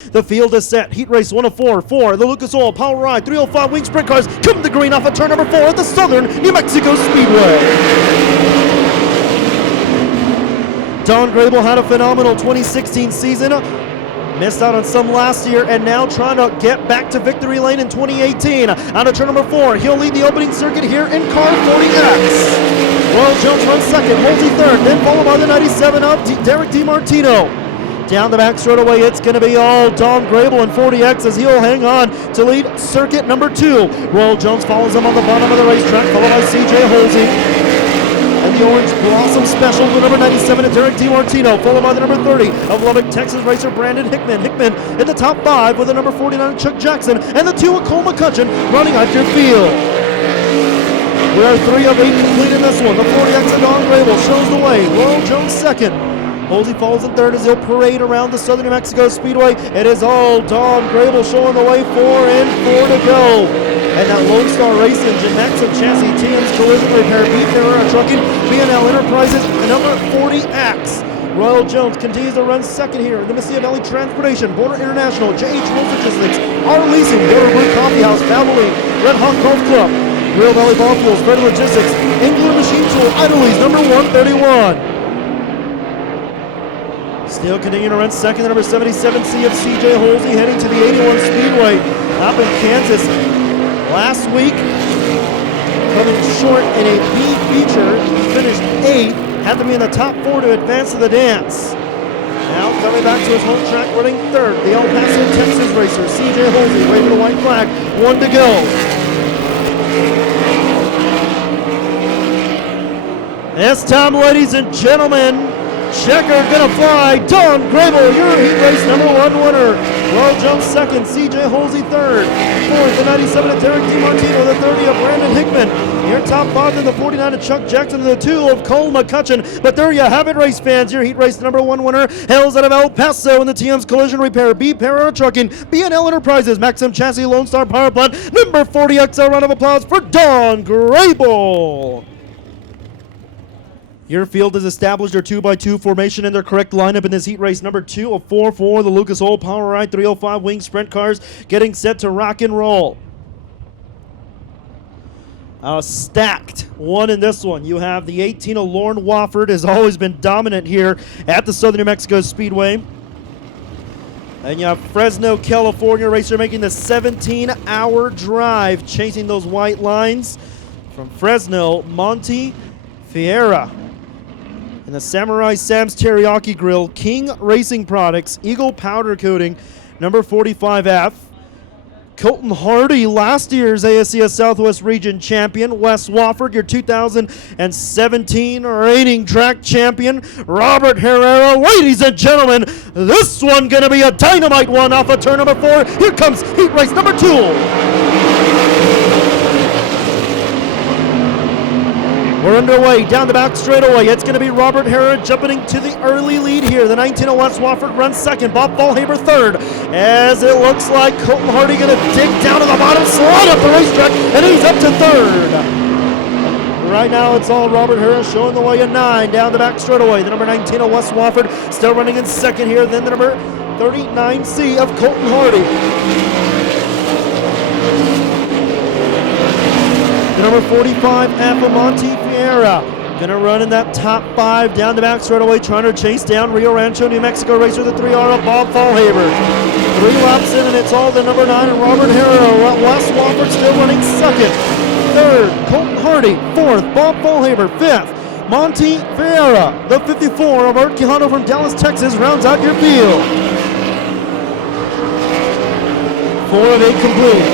The field is set. Heat race 1 of 4 for the Lucas Oil POWRi 305 wing sprint cars come to green off of turn number 4 at the Southern New Mexico Speedway. Don Grable had a phenomenal 2016 season. Missed out on some last year and now trying to get back to victory lane in 2018. Out of turn number 4, he'll lead the opening circuit here in car 40X. Royal Jones runs second, Holsey third, then followed by the 97 of Derek DiMartino. Down the back straightaway, it's going to be all Don Grable and 40X as he'll hang on to lead circuit number 2. Royal Jones follows him on the bottom of the racetrack, followed by CJ Holsey. And the Orange Blossom Special, the number 97 of Derek DiMartino, followed by the number 30 of Lubbock, Texas racer Brandon Hickman. Hickman in the top 5 with the number 49 of Chuck Jackson, and the 2 of Cole McCutcheon running out your field. We are 3 of 8 complete in this one. The 40X of Don Grable shows the way. Royal Jones second. Holsey follows in third as he'll parade around the Southern New Mexico Speedway. It is all Don Grable showing the way, 4 and 4 to go. And that Lone Star Race Engine, Maxim Chassis, TM's Collision Repair, POWRi Trucking, B&L Enterprises, and number 40X. Royal Jones continues to run second here in the Mesilla Valley Transportation, Border International, JH Wolf Logistics, R Leasing, Border Brew Coffee House, Valvoline, Red Hawk Golf Club, Real Valley Ball Fuels, Fred Logistics, Engler Machine Tool, Idleys, number 131. Still continuing to run second, the number 77C of CJ Holsey heading to the 81 Speedway up in Kansas. Last week, coming short in a B feature, finished 8th, had to be in the top 4 to advance to the dance. Now coming back to his home track, running 3rd, the El Paso, Texas racer, CJ Holsey, waving the white flag, 1 to go. This time, ladies and gentlemen, checker gonna fly. Don Grable, your heat race number 1 winner. Royal Jones second, CJ Holsey third. Fourth, the 97 of Derek DiMartino, the 30 of Brandon Hickman. Your top 5, then the 49 of Chuck Jackson, and the 2 of Cole McCutcheon. But there you have it, race fans. Your heat race number 1 winner hails out of El Paso in the TM's Collision Repair, POWRi Trucking, B&L Enterprises, Maxim Chassis, Lone Star Power Plant, number 40X. A round of applause for Don Grable. Your field has established your 2x2 formation in their correct lineup in this heat race number 2 of 4 for the Lucas Oil POWRi 305 wing sprint cars getting set to rock and roll. Stacked one in this one. You have the 18 of Lauren Wofford, has always been dominant here at the Southern New Mexico Speedway. And you have Fresno, California racer making the 17-hour drive, chasing those white lines. From Fresno, Monty Fiera. And the Samurai Sam's Teriyaki Grill, King Racing Products, Eagle Powder Coating, number 45F. Colton Hardy, last year's ASCS Southwest Region champion. Wes Wofford, your 2017 reigning track champion. Robert Herrera, ladies and gentlemen, this one gonna be a dynamite one off of turn number 4. Here comes heat race number 2. We're underway, down the back straightaway. It's going to be Robert Herrera jumping to the early lead here. The 19 of Wes Wofford runs second. Bob Fallhaber third. As it looks like Colton Hardy going to dig down to the bottom, slide up the racetrack, and he's up to third. Right now, it's all Robert Herrera showing the way in 9 down the back straightaway. The number 19 of Wes Wofford still running in second here. Then the number 39C of Colton Hardy. The number 45, Monty Fiera, gonna run in that top 5 down the back straightaway, trying to chase down Rio Rancho, New Mexico racer, the 3R of Bob Fallhaber. 3 laps in, and it's all the number 9 and Robert Herrera. Wes Wofford still running second. Third, Colton Hardy. Fourth, Bob Fallhaber. Fifth, Monty Fiera. The 54 of Art Quijano from Dallas, Texas, rounds out your field. 4 of 8 complete.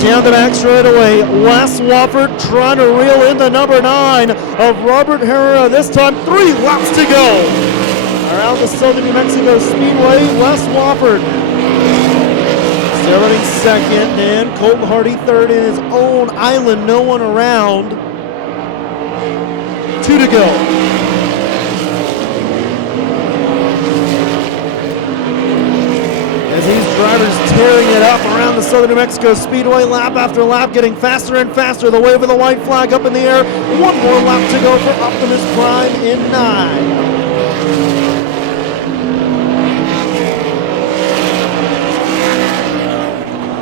Down the back straightaway, Wes Wofford trying to reel in the number 9 of Robert Herrera. This time, 3 laps to go. Around the Southern New Mexico Speedway, Wes Wofford still running second, and Colton Hardy third in his own island, no one around. 2 to go. As these drivers tearing it up around the Southern New Mexico Speedway, lap after lap, getting faster and faster. The wave of the white flag up in the air. 1 more lap to go for Optimus Prime in 9.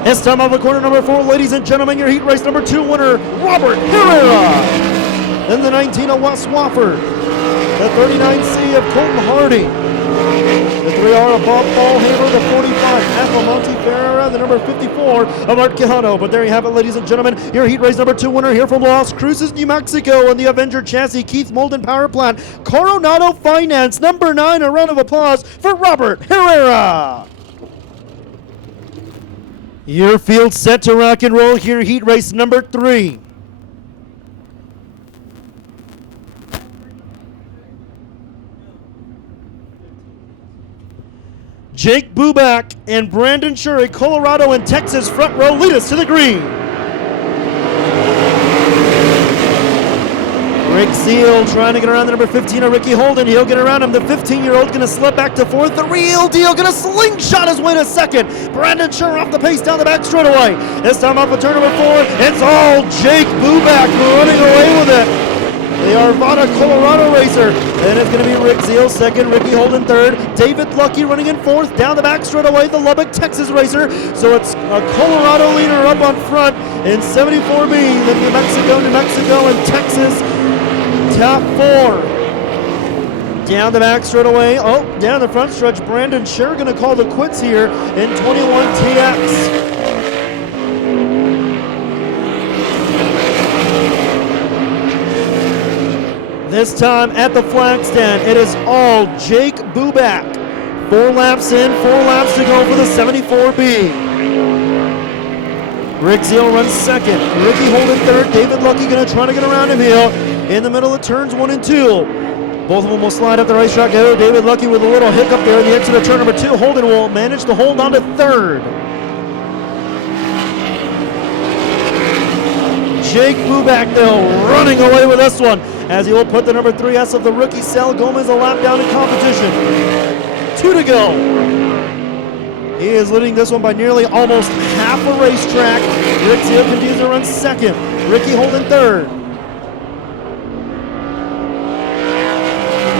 This time off the corner number 4, ladies and gentlemen, your heat race number 2 winner, Robert Herrera. Then the 19 of Wes Wofford. The 39C of Colton Hardy. The 3R of Bob Ballhammer. The 45, Ethel Monteferreira. The number 54 of Art Quijano. But there you have it, ladies and gentlemen, your heat race number 2 winner here from Las Cruces, New Mexico, and the Avenger Chassis Keith Molden Power Plant, Coronado Finance. Number 9, a round of applause for Robert Herrera. Your field set to rock and roll here, heat race number 3. Jake Buback and Brandon Shurry, Colorado and Texas front row, lead us to the green. Rick Seal trying to get around the number 15 of Ricky Holden. He'll get around him. The 15-year-old going to slip back to 4th. The real deal going to slingshot his way to 2nd. Brandon Shurry off the pace down the back straightaway. This time off of turn number 4. It's all Jake Buback running away with it. The Arvada Colorado racer. Then it's going to be Rick Zeal 2nd, Ricky Holden 3rd, David Lucky running in 4th, down the back straightaway, the Lubbock, Texas racer. So it's a Colorado leader up on front in 74B, then New Mexico, and Texas top 4. Down the back straightaway, down the front stretch, Brandon Scher going to call the quits here in 21 TX. This time at the flag stand, it is all Jake Buback. 4 laps in, 4 laps to go for the 74B. Rick Zeal runs 2nd. Ricky Holden 3rd. David Lucky going to try to get around him here in the middle of turns 1 and 2. Both of them will slide up the racetrack. David Lucky with a little hiccup there in the exit of turn number 2. Holden will manage to hold on to 3rd. Jake Buback, though, running away with this one, as he will put the number 3S of the rookie Sal Gomez a lap down in competition. 2 to go. He is leading this one by nearly almost half a racetrack. Rick Zeal continues to run 2nd. Ricky Holden 3rd.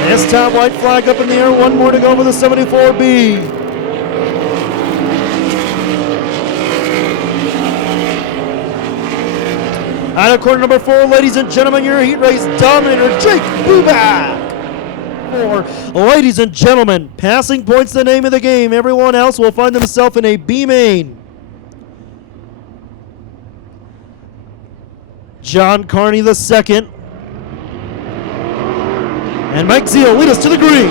This time white flag up in the air. 1 more to go for the 74B. Out of corner number 4, ladies and gentlemen, your heat race dominator, Jake Buback. 4, ladies and gentlemen, passing points the name of the game. Everyone else will find themselves in a B main. John Carney the 2nd. And Mike Zeal lead us to the green.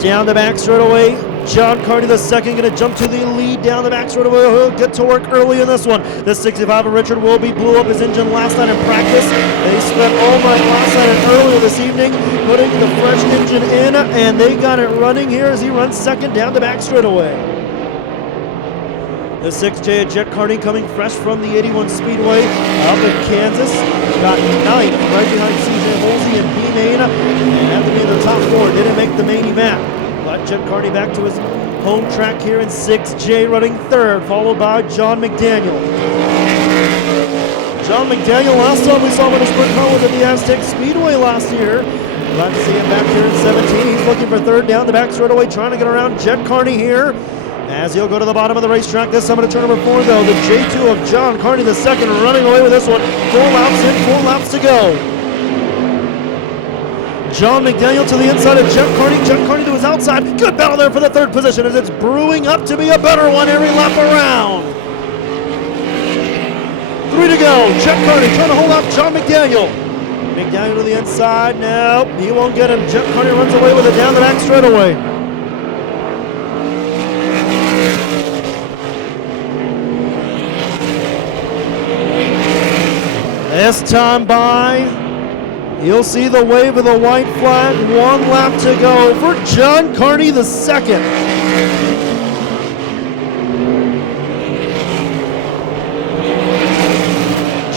Down the back straightaway. John Carney the 2nd going to jump to the lead down the back straightaway. He'll get to work early in this one. The 65 of Richard Wilby blew up his engine last night in practice. And he spent all night last night and earlier this evening putting the fresh engine in, and they got it running here as he runs 2nd down the back straightaway. The 6J of Jet Carney coming fresh from the 81 Speedway up in Kansas. Got 9th right behind CJ Holsey and B Main. And had to be in the top 4. Didn't make the main event. But Jet Carney back to his home track here in 6J, running 3rd, followed by John McDaniel. John McDaniel, last time we saw him in a sprint car was at the Aztec Speedway last year. Glad to see him back here in 17. He's looking for 3rd down the back straightaway, trying to get around Jet Carney here, as he'll go to the bottom of the racetrack. This time at turn number 4, though, the J2 of John Carney the 2nd running away with this one. 4 laps in, 4 laps to go. John McDaniel to the inside of Jet Carney. Jet Carney to his outside. Good battle there for the 3rd position as it's brewing up to be a better one every lap around. 3 to go. Jet Carney trying to hold off John McDaniel. McDaniel to the inside. No, he won't get him. Jet Carney runs away with it down the back straightaway. This time by, you'll see the wave of the white flag. 1 lap to go for John Carney the 2nd.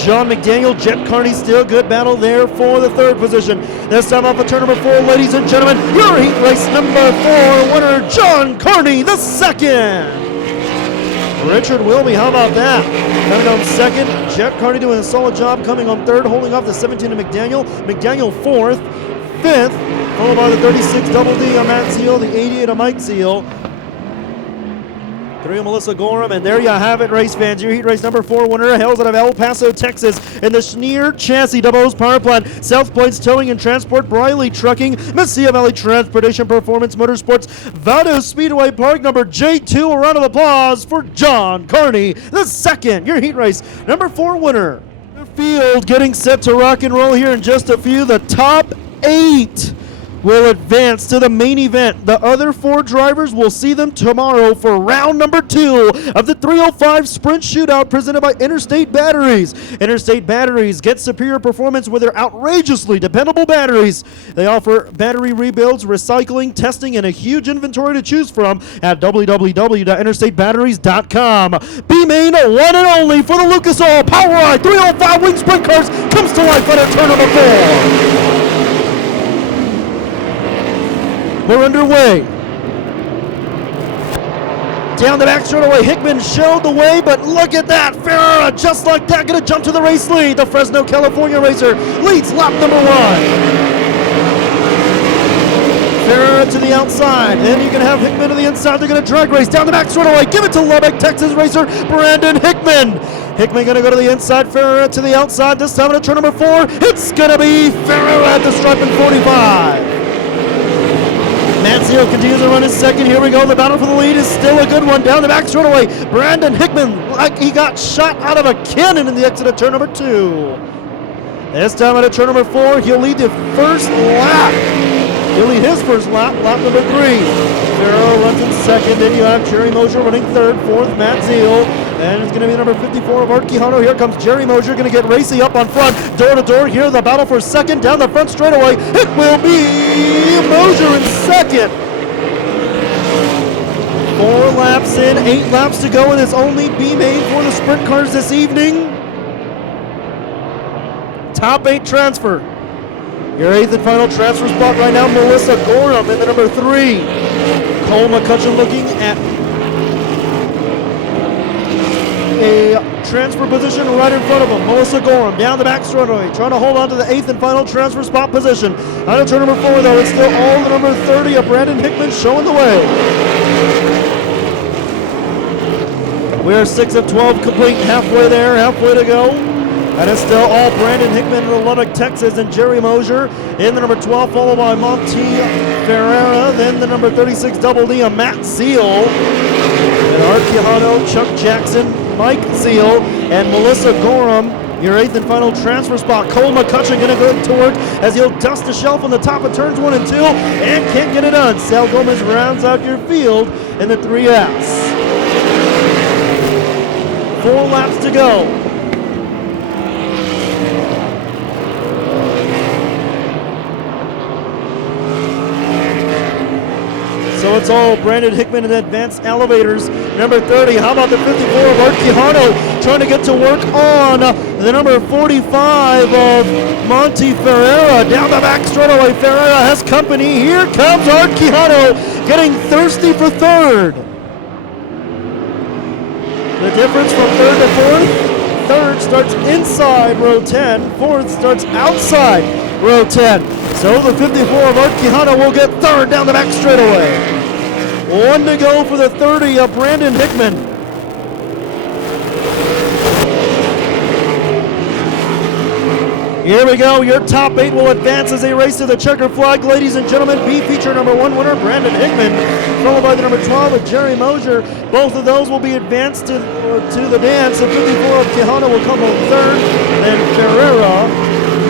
John McDaniel, Jet Carney still good battle there for the 3rd position. This time off of turn number 4, ladies and gentlemen, your heat race number 4 winner, John Carney the 2nd. Richard Wilby, how about that? Coming on 2nd, Jet Carney doing a solid job coming on 3rd, holding off the 17 of McDaniel. McDaniel 4th, 5th followed by the 36 Double D of Matt Zeal, the 88 of Mike Zeal, 3 of Melissa Gorham, and there you have it, race fans. Your heat race number 4 winner hails out of El Paso, Texas, in the Schneer Chassis Double O's Power Plant, South Plains Towing and Transport, Briley Trucking, Mesilla Valley Transportation, Performance Motorsports, Vado Speedway Park, number J2. A round of applause for John Carney, the second, your heat race number 4 winner. The field getting set to rock and roll here in just a few. The top 8 will advance to the main event. The other 4 drivers will see them tomorrow for round number 2 of the 305 Sprint Shootout presented by Interstate Batteries. Interstate Batteries get superior performance with their outrageously dependable batteries. They offer battery rebuilds, recycling, testing, and a huge inventory to choose from at www.interstatebatteries.com. B-Main, one and only for the Lucas Oil POWRi 305 Wing Sprint Cars comes to life at turn number 4. We're underway. Down the back straightaway, Hickman showed the way, but look at that. Ferreira, just like that, going to jump to the race lead. The Fresno, California racer leads lap number 1. Ferreira to the outside. Then you can have Hickman to the inside. They're going to drag race down the back straightaway. Give it to Lubbock, Texas racer Brandon Hickman. Hickman going to go to the inside, Ferreira to the outside. This time at turn number 4, it's going to be Ferreira at the stripe in 45. Matt Zeal continues to run his second. Here we go. The battle for the lead is still a good one. Down the back straightaway, Brandon Hickman, like he got shot out of a cannon in the exit of turn number 2. This time at turn number 4, he'll lead the first lap. He'll lead his first lap, lap number 3. Ferrero runs in second. Then you have Jerry Mosier running third. Fourth, Matt Zeal. And it's going to be number 54 of Art Quijano. Here comes Jerry Mosier, going to get racy up on front. Door to door here, the battle for second. Down the front straightaway, it will be Mosier in second. 4 laps in, 8 laps to go, and it's only B-Main for the sprint cars this evening. Top 8 transfer. Your 8th and final transfer spot right now, Melissa Gorham in the number 3. Cole McCutcheon looking at a transfer position right in front of him. Melissa Gorham down the back straightaway, trying to hold on to the 8th and final transfer spot position. Out of turn number 4, though, it's still all the number 30 of Brandon Hickman showing the way. We are 6 of 12 complete, halfway there, halfway to go. And it's still all Brandon Hickman in Lubbock, Texas, and Jerry Mosier in the number 12, followed by Monty Ferreira, then the number 36 Double D of Matt Zeal, and Art Quijano, Chuck Jackson, Mike Zeal, and Melissa Gorham. Your 8th and final transfer spot. Cole McCutcheon going to go to work as he'll dust the shelf on the top of turns 1 and 2, and can't get it done. Sal Gomez rounds out your field in the 3S. 4 laps to go. So it's all Brandon Hickman in advanced elevators. Number 30, how about the 54 of Art Quijano trying to get to work on the number 45 of Monty Ferreira. Down the back straightaway, Ferreira has company. Here comes Art Quijano getting thirsty for third. The difference from third to fourth, third starts inside row 10, fourth starts outside row 10. So the 54 of Art Quijano will get third down the back straightaway. 1 to go for the 30 of Brandon Hickman. Here we go. Your top 8 will advance as they race to the checker flag. Ladies and gentlemen, B feature number 1 winner, Brandon Hickman, followed by the number 12 of Jerry Mosier. Both of those will be advanced to the dance. The 54 of Quijano will come home third. Then Ferreira,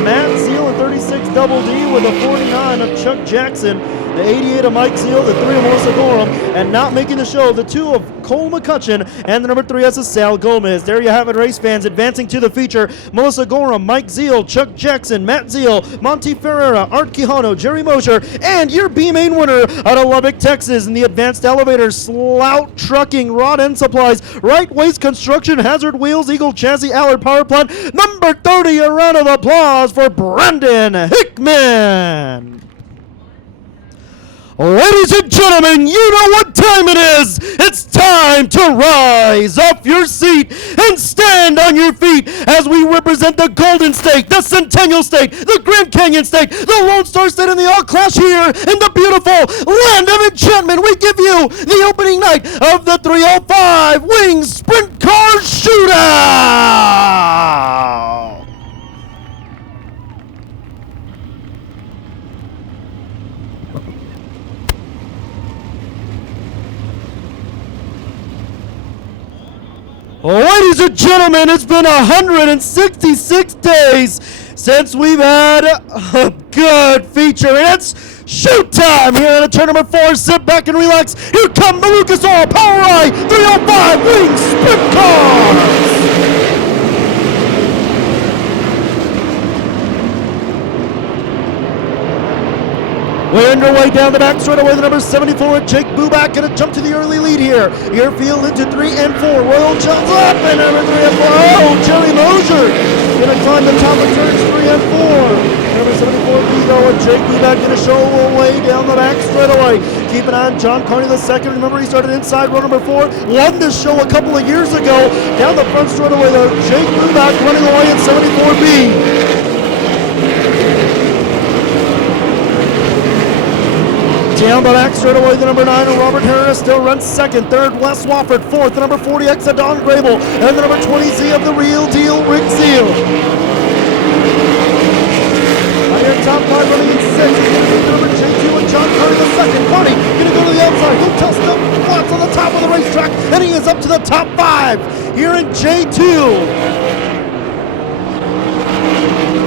Matt Zeal, and 36 Double D with a 49 of Chuck Jackson, the 88 of Mike Zeal, the 3 of Melissa Gorham, and not making the show, the 2 of Cole McCutcheon, and the number 3 is Sal Gomez. There you have it, race fans. Advancing to the feature, Melissa Gorham, Mike Zeal, Chuck Jackson, Matt Zeal, Monty Ferreira, Art Quijano, Jerry Mosier, and your B-Main winner out of Lubbock, Texas, in the advanced elevators, Slout Trucking, Rod End Supplies, Right Waste Construction, Hazard Wheels, Eagle Chassis, Allard Power Plant, number 30, a round of applause for Brandon Hickman. Ladies and gentlemen, you know what time it is. It's time to rise off your seat and stand on your feet as we represent the Golden State, the Centennial State, the Grand Canyon State, the Lone Star State, and the All-Clash here in the beautiful land of enchantment. We give you the opening night of the 305 Wings Sprint Car Shootout. Ladies and gentlemen, it's been 166 days since we've had a good feature. It's shoot time here at turn number 4. Sit back and relax. Here come the Lucas Oil POWRi 305 Wings Sprint Cars. We're underway down the back straightaway. The number 74, Jake Buback, going to jump to the early lead here. Airfield into 3 and 4. Royal Jones up and number 3 and 4. Oh, Jerry Mosier going to climb the top of turns 3 and 4. Number 74, Vigo, and Jake Buback going to show away down the back straightaway. Keep an eye on John Carney the second. Remember, he started inside row number 4. Won this show a couple of years ago. Down the front straightaway, though, Jake Buback running away in 74B. Down the back straightaway, the number 9, Robert Harris still runs second. Third, Wes Wofford. Fourth, the number 40X of Don Grable. And the number 20Z of the Real Deal, Rick Zeal. Right here, top 5 running in 6. He's going to take the number J2 and John Carney the second. Carney going to go to the outside. He'll test the flats on the top of the racetrack. And he is up to the top 5 here in J2.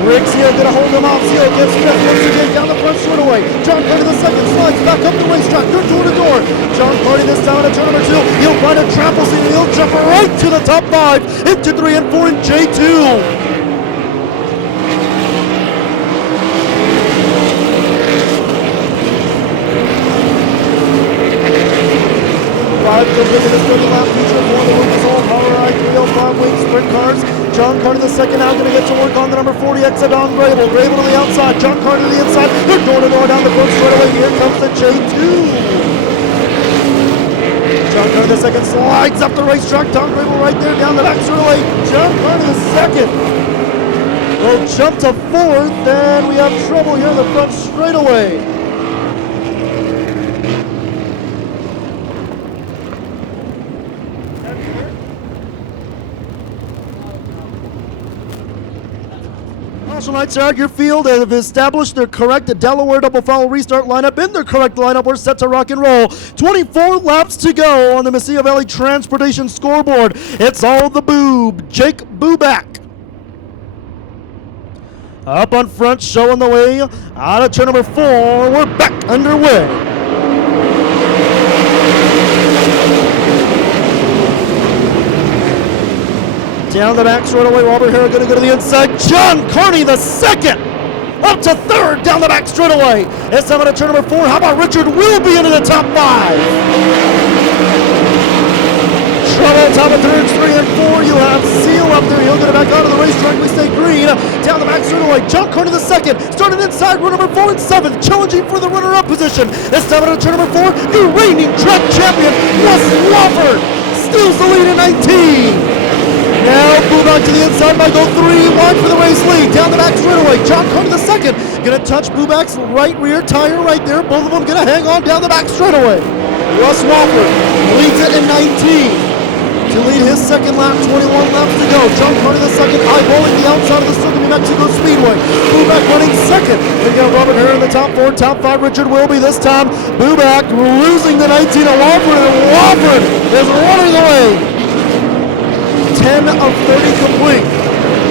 Rick Zeal going to hold him off. Zeal gets fifth once again down the front straightaway. John Carney the second slides back up the racetrack. They're door to door. John Carney this time at turn number 2. He'll find a trample seat and he'll jump right to the top 5 into 3 and 4 in J2. Completed this 30 lap feature for the Lucas Oil POWRi 305 Wings Sprint Cars. John Carney the second now going to get to work on the number 40X of Don Grable. Grable to the outside, John Carney to the inside. They're door to door down the front straightaway. Here comes the J2. John Carney the second slides up the racetrack. Don Grable right there down the back straightaway. John Carney the second will jump to fourth, and we have trouble here in the front straightaway. National Knights are at your field and have established their correct Delaware double foul restart lineup. In their correct lineup, we're set to rock and roll. 24 laps to go on the Mesilla Valley Transportation scoreboard. It's all the boob, Jake Buback. Up on front, showing the way out of turn number 4. We're back underway. Down the back straightaway, Robert Harris going to go to the inside. John Carney the second, up to third down the back straightaway. It's time at turn number 4. How about Richard Wilby into the top 5? Trouble top of turns 3 and 4. You have Seal up there. He'll get it back out of the racetrack. We stay green. Down the back straightaway, John Carney the second, started inside row number 4 and 7, challenging for the runner-up position. It's time at turn number 4. New reigning track champion Wes Wofford steals the lead in 19. Now Buback to the inside by go 3 wide for the race lead. Down the back straightaway, John Carney the second going to touch Buback's right rear tire right there. Both of them going to hang on down the back straightaway. Wes Wofford leads it in 19 to lead his second lap. 21 laps to go. John Carney the second eyeballing the outside of the Circuit New Mexico Speedway. Buback running second. Then you got Robert Harris in the top 4. Top 5 Richard Wilby this time. Buback losing the 19 to Wofford, and Wofford is running away. 10 of 30 complete.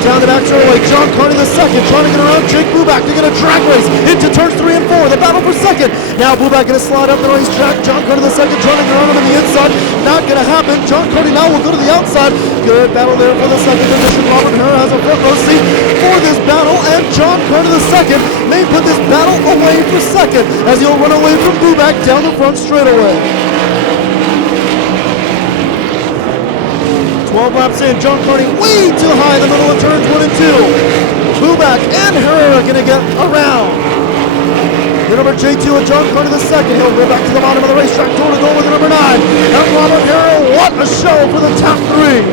Down the back straightaway, John Carney the second, trying to get around Jake Buback to get a drag race into turns 3 and 4. The battle for second. Now Buback going to slide up the racetrack. John Carney the second, trying to get around him on the inside. Not going to happen. John Carney now will go to the outside. Good battle there for the second position. Robert Harris has a front row seat for this battle, and John Carney the second may put this battle away for second as he'll run away from Buback down the front straightaway. 12 laps in, John Carney way too high in the middle of turns 1 and 2. Buback and Herrera are going to get around. The number J2 of John Carney the second. He'll go back to the bottom of the racetrack, toe to go with the number 9. And Robert Harrell, what a show for the top 3.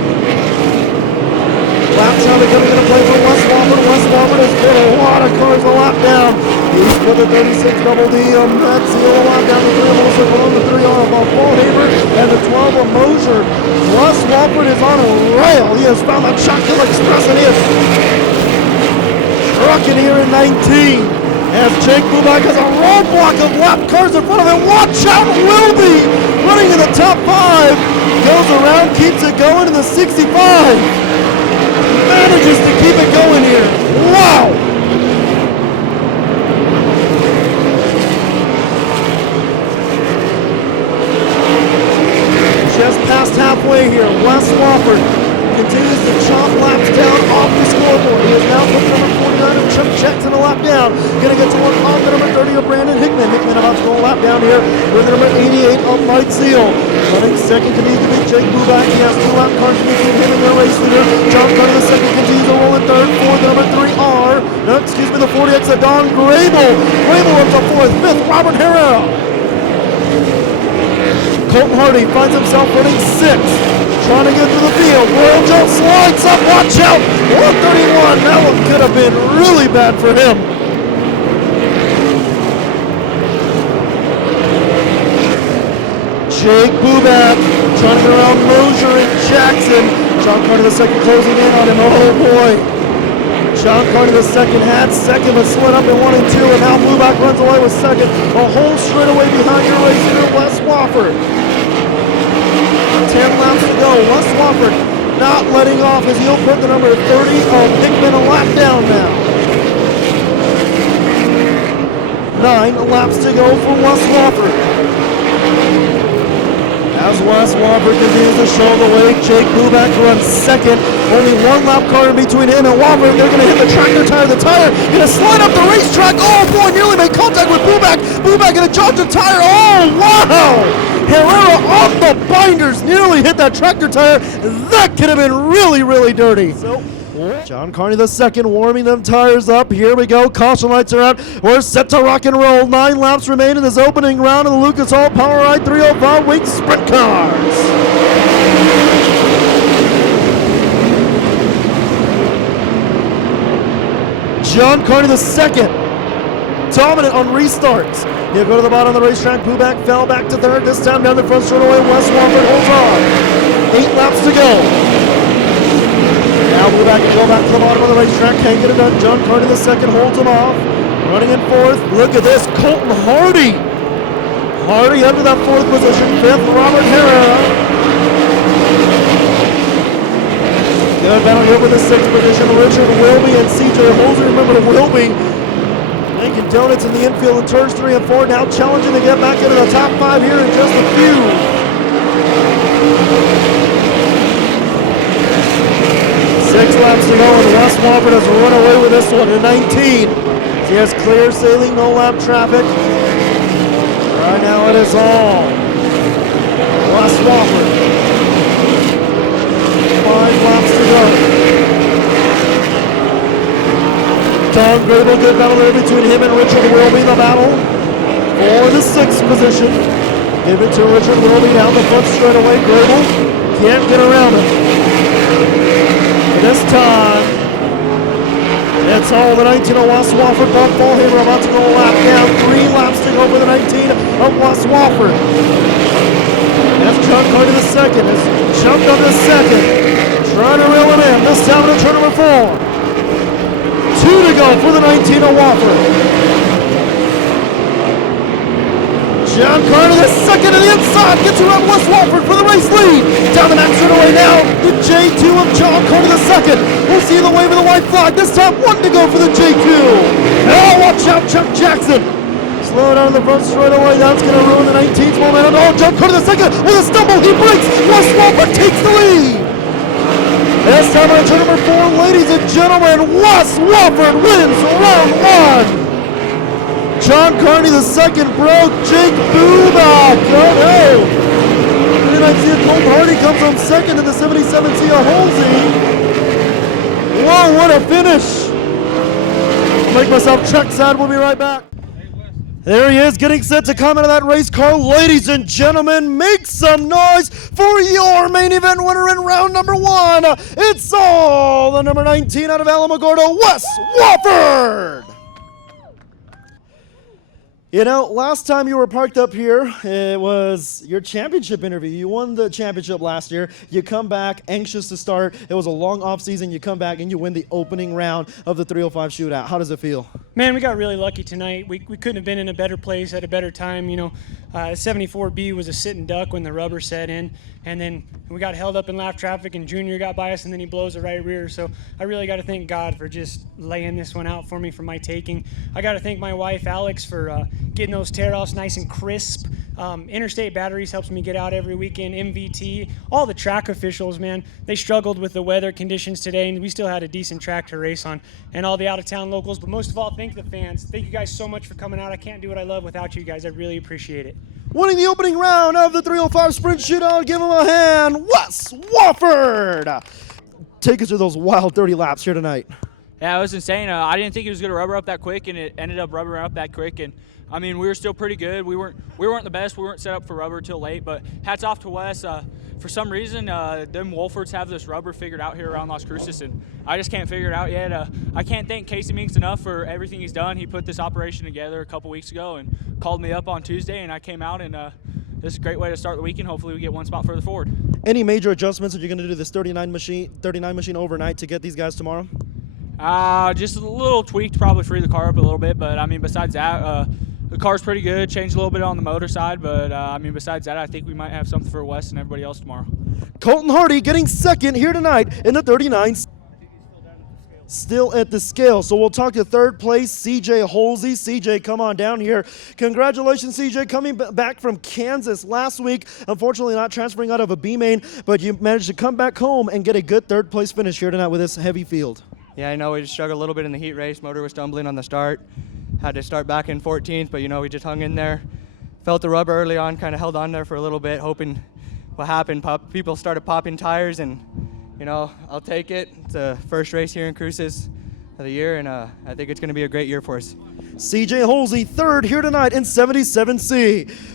Lap traffic coming into play for Wes Wofford. Wes Wofford has put a lot of cars a lap down. He's put the 36 double D Met Seal a lap down. The 3 of Wilson below the 3 are above Paulhaber and the 12 of Mosier. Wes Wofford is on a rail. He has found the Chocolate Express and he is trucking here in 19. As Jake Bubak has a roadblock of lap cars in front of him. Watch out, Wilby running in the top 5. Goes around, keeps it going in the 65. Manages to keep it going here. Wow! Just past halfway here. Wes Wofford continues to chop laps down off the scoreboard. He is now put number 49 of Chuck Jackson a lap down. Gonna get to one on the number 30 of Brandon Hickman. Hickman about to go a lap down here with the number 88 of Mike Seal. Running second continues to be Jake Bubak. He has 2 lap cars between him and their race leader. John Carney the second continues to roll in third. Fourth, the number 3R. No, excuse me, the 40X of Don Grable. Grable up to fourth. Fifth, Robert Herrera. Colton Hardy finds himself running sixth. Trying to get through the field. Royal Joe slides up. Watch out. 131. That one could have been really bad for him. Jake Bubak trying to get around Mosier and Jackson. John Carney the second closing in on him. Oh boy. John Carney the second had second but slid up in 1 and 2, and now Bubak runs away with second. A whole straightaway behind your race leader, Wes Wofford. 10 laps to go. Wes Wofford not letting off as he'll put the number 30 of Hickman a lap down now. 9 laps to go for Wes Wofford. As Wes Wofford continues to show the way, Jake Bubak runs second. Only 1 lap car in between him and Wofford. They're going to hit the tractor tire. The tire going to slide up the racetrack. Oh boy, nearly made contact with Bubak. Bubak going to charge the tire. Oh wow! Herrera on the binders, nearly hit that tractor tire. That could have been really, really dirty. So, John Carney the second warming them tires up. Here we go. Caution lights are out. We're set to rock and roll. 9 laps remain in this opening round of the Lucas Oil POWRi 305 weight sprint cars. John Carney the second, dominant on restarts. He'll go to the bottom of the racetrack. Bubak fell back to third. This time down the front straightaway. Wes Wofford holds on. 8 laps to go. Now Bubak can go back to the bottom of the racetrack. Can't get it done. John Carney the second holds him off. Running in fourth. Look at this. Colton Hardy. Hardy under that fourth position. Fifth, Robert Herrera. Good battle here with the sixth position. Richard Wilby and CJ Moser. Remember Wilby making donuts in the infield in turns 3 and 4. Now challenging to get back into the top 5 here in just a few. 6 laps to go, and Wes Wofford has run away with this one in 19. He has clear sailing, no lap traffic. Right now it is all Wes Wofford. 5 laps to go. Don Grable, good battle there between him and Richard Wilby. The battle for the 6th position. Give it to Richard Wilby down the front straightaway. Grable can't get around him. This time, it's all the 19 of Wes Wofford. Bob Paulhaber about to go a lap down. 3 laps to go for the 19 of Wes Wofford. That's John Carney the second. Has jumped on the second. Trying to reel it in. This time to turn number 4. 2 to go for the 19 of Wofford. John Carney the second to the inside. Gets around Wes Wofford for the race lead. Down the back straightaway now. The J2 of John Carney the second. We'll see the wave of the white flag. This time 1 to go for the J2. Oh, watch out, Chuck Jackson. Slow down in the front straightaway. That's going to ruin the 19's momentum. Oh, John Carney the second with a stumble. He breaks. Wes Wofford takes the lead. This time on turn number 4, ladies and gentlemen, Wes Wofford wins round 1. John Carney the second broke Jake Bubak. Oh no! And I see Colton Hardy comes home second in the 77 Tia Halsey. Whoa, what a finish! I'll make myself trackside. We'll be right back. There he is, getting set to come out of that race car. Ladies and gentlemen, make some noise for your main event winner in round number 1. It's all the number 19 out of Alamogordo, Wes Wofford. You know, last time you were parked up here, it was your championship interview. You won the championship last year. You come back, anxious to start. It was a long off season. You come back and you win the opening round of the 305 shootout. How does it feel? Man, we got really lucky tonight. We couldn't have been in a better place at a better time. You know, 74B was a sitting duck when the rubber set in, and then we got held up in lap traffic, and Junior got by us, and then he blows the right rear. So I really got to thank God for just laying this one out for me for my taking. I got to thank my wife, Alex, for getting those tear-offs nice and crisp. Interstate Batteries helps me get out every weekend. MVT, all the track officials, man, they struggled with the weather conditions today, and we still had a decent track to race on. And all the out-of-town locals, but most of all, thank the fans. Thank you guys so much for coming out. I can't do what I love without you guys. I really appreciate it. Winning the opening round of the 305 Sprint Shootout, give him a hand, Wes Wofford. Take us through those wild 30 laps here tonight. Yeah, it was insane. I didn't think it was going to rubber up that quick, and it ended up rubbering up that quick. And I mean, we were still pretty good. We weren't the best. We weren't set up for rubber till late. But hats off to Wes. For some reason, them Wolfords have this rubber figured out here around Las Cruces, and I just can't figure it out yet. I can't thank Casey Minks enough for everything he's done. He put this operation together a couple weeks ago and called me up on Tuesday, and I came out, and this is a great way to start the weekend. Hopefully we get one spot further forward. Any major adjustments that you're going to do this 39 machine overnight to get these guys tomorrow? Just a little tweak to probably free the car up a little bit, but I mean, besides that, the car's pretty good. Changed a little bit on the motor side, but I mean, besides that, I think we might have something for Wes and everybody else tomorrow. Colton Hardy getting second here tonight in the 39. Still at the scale. So we'll talk to third place, CJ Holsey. CJ, come on down here. Congratulations, CJ, coming back from Kansas last week. Unfortunately, not transferring out of a B main, but you managed to come back home and get a good third place finish here tonight with this heavy field. Yeah, I know we just struggled a little bit in the heat race. Motor was stumbling on the start. Had to start back in 14th, but, you know, we just hung in there. Felt the rubber early on, kind of held on there for a little bit, hoping what happened. People started popping tires, and, you know, I'll take it. It's the first race here in Cruces of the year, and I think it's going to be a great year for us. CJ Holsey, third here tonight in 77C.